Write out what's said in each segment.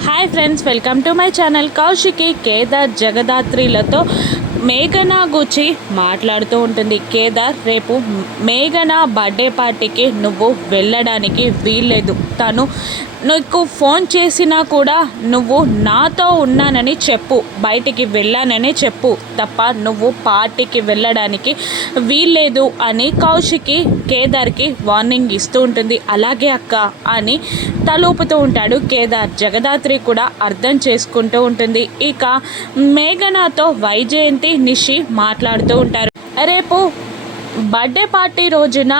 Hi friends welcome to my channel Kaushiki Kedar జగదాత్రిలతో మేఘనా గుచి మాట్లాడుతూ ఉంటుంది. కేదార్ రేపు మేఘన బర్త్డే పార్టీకి నువ్వు వెళ్ళడానికి వీల్లేదు. తను నీకు ఫోన్ చేసినా కూడా నువ్వు నాతో ఉన్నానని చెప్పు. బయటికి వెళ్ళానని చెప్పు. తప్ప నువ్వు పార్టీకి వెళ్ళడానికి వీల్లేదు అని కౌశికి కేదార్కి వార్నింగ్ ఇస్తూ ఉంటుంది. అలాగే అక్క అని తలూపుతూ ఉంటాడు. కేదార్ జగదాత్రి కూడా అర్థం చేసుకుంటూ ఉంటుంది. ఇక మేఘనాతో వైజయంతి నిషి మాట్లాడుతూ ఉంటారు. రేపు బర్త్డే పార్టీ రోజున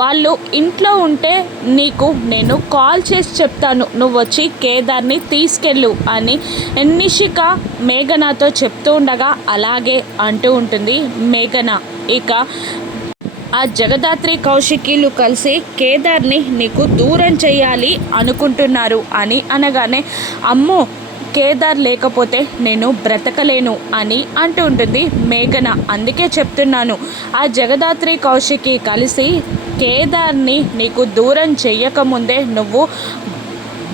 వాళ్ళు ఇంట్లో ఉంటే నీకు నేను కాల్ చేసి చెప్తాను. నువ్వు వచ్చి కేదార్ని తీసుకెళ్ళు అని నిషిక మేఘనాతో చెప్తూ ఉండగా అలాగే అంటూ ఉంటుంది మేఘన. ఇక ఆ జగదాత్రి కౌశికీలు కలిసి కేదార్ని నీకు దూరం చేయాలి అనుకుంటున్నారు అని అనగానే అమ్మో కేదార్ లేకపోతే నేను బ్రతకలేను అని అంటుంటుంది మేఘన. అందుకే చెప్తున్నాను ఆ జగదాత్రి కౌశికి కలిసి కేదార్ని నీకు దూరం చెయ్యకముందే నువ్వు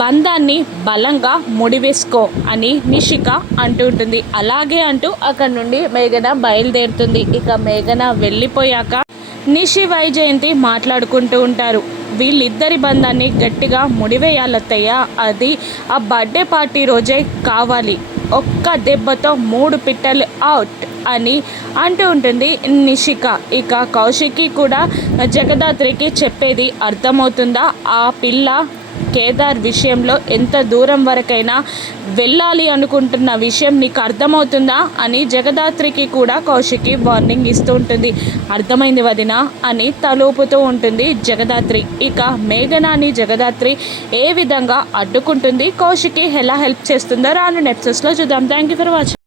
బంధాన్ని బలంగా ముడివేసుకో అని నిషిక అంటుంటుంది. అలాగే అంటూ అక్కడ నుండి మేఘన బయలుదేరుతుంది. ఇక మేఘన వెళ్ళిపోయాక నిషి వైజయంతి మాట్లాడుకుంటూ ఉంటారు. వీళ్ళిద్దరి బంధాన్ని గట్టిగా ముడివేయాలత్తయ్య అది ఆ బర్త్డే పార్టీ రోజే కావాలి. ఒక్క దెబ్బతో మూడు పిట్టలు అవుట్ అని అంటూ ఉంటుంది నిషిక. ఇక కౌశికి కూడా జగదాత్రికి చెప్పేది అర్థమవుతుందా? ఆ పిల్ల కేదార్ విషయంలో ఎంత దూరం వరకైనా వెళ్ళాలి అనుకుంటున్న విషయం నీకు అర్థమవుతుందా అని జగదాత్రికి కూడా కౌశికి వార్నింగ్ ఇస్తూ ఉంటుంది. అర్థమైంది వదిన అని తలూపుతూ ఉంటుంది జగదాత్రి. ఇక మేఘనాని జగదాత్రి ఏ విధంగా అడ్డుకుంటుంది? కౌశికి ఎలా హెల్ప్ చేస్తుందో రాను నెప్సెస్లో చూద్దాం. Thank you for watching